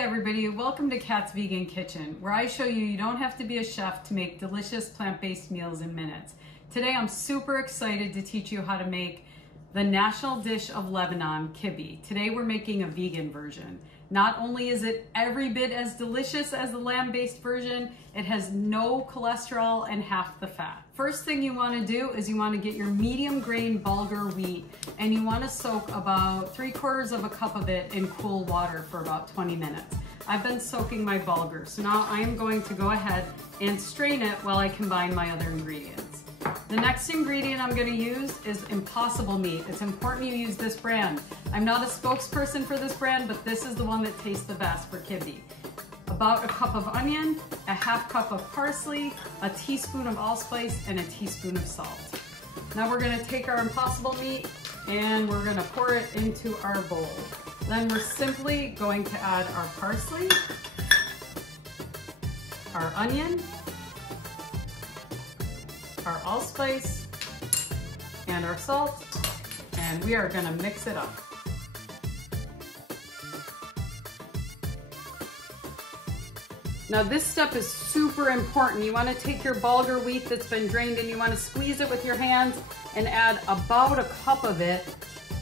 everybody, welcome to Kat's Vegan Kitchen, where I show you don't have to be a chef to make delicious plant-based meals in minutes. Today I'm super excited to teach you how to make the national dish of Lebanon, kibbeh. Today we're making a vegan version. Not only is it every bit as delicious as the lamb-based version, it has no cholesterol and half the fat. First thing you want to do is you want to get your medium grain bulgur wheat, and you want to soak about 3/4 of a cup of it in cool water for about 20 minutes. I've been soaking my bulgur, so now I am going to go ahead and strain it while I combine my other ingredients. The next ingredient I'm going to use is Impossible meat. It's important you use this brand. I'm not a spokesperson for this brand, but this is the one that tastes the best for kibbeh. About a cup of onion, a half cup of parsley, a teaspoon of allspice, and a teaspoon of salt. Now we're going to take our Impossible meat and we're going to pour it into our bowl. Then we're simply going to add our parsley, our onion, our allspice, and our salt, and we are going to mix it up. Now this step is super important. You want to take your bulgur wheat that's been drained and you want to squeeze it with your hands and add about a cup of it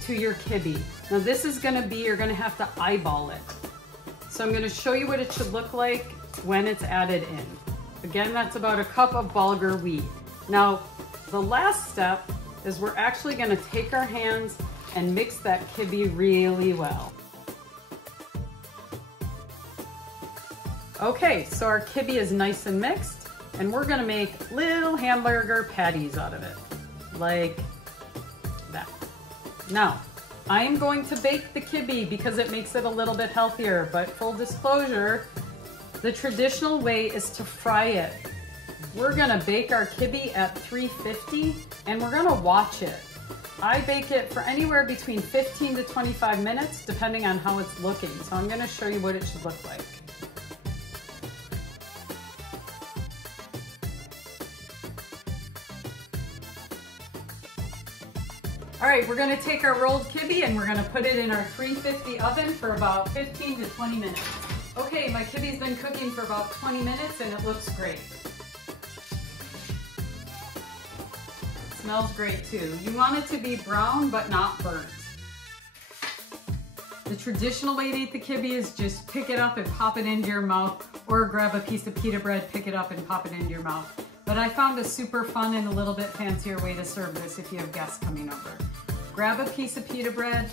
to your kibbeh. Now this is going to be, you're going to have to eyeball it. So I'm going to show you what it should look like when it's added in. Again, that's about a cup of bulgur wheat. Now the last step is we're actually going to take our hands and mix that kibbeh really well. Okay, so our kibbeh is nice and mixed, and we're gonna make little hamburger patties out of it, like that. Now, I am going to bake the kibbeh because it makes it a little bit healthier, but full disclosure, the traditional way is to fry it. We're gonna bake our kibbeh at 350, and we're gonna watch it. I bake it for anywhere between 15 to 25 minutes, depending on how it's looking. So I'm gonna show you what it should look like. All right, we're gonna take our rolled kibbeh and we're gonna put it in our 350 oven for about 15 to 20 minutes. Okay, my kibbeh's been cooking for about 20 minutes and it looks great. It smells great too. You want it to be brown but not burnt. The traditional way to eat the kibbeh is just pick it up and pop it into your mouth, or grab a piece of pita bread, pick it up and pop it into your mouth. But I found a super fun and a little bit fancier way to serve this if you have guests coming over. Grab a piece of pita bread.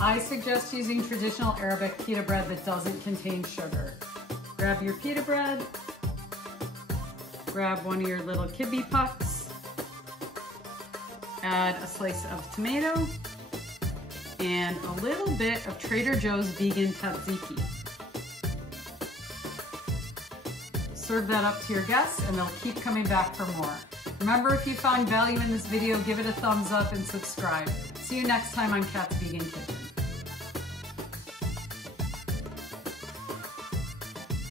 I suggest using traditional Arabic pita bread that doesn't contain sugar. Grab your pita bread, grab one of your little kibbeh pucks, add a slice of tomato, and a little bit of Trader Joe's vegan tzatziki. Serve that up to your guests and they'll keep coming back for more. Remember, if you found value in this video, give it a thumbs up and subscribe. See you next time on Kat's Vegan Kitchen.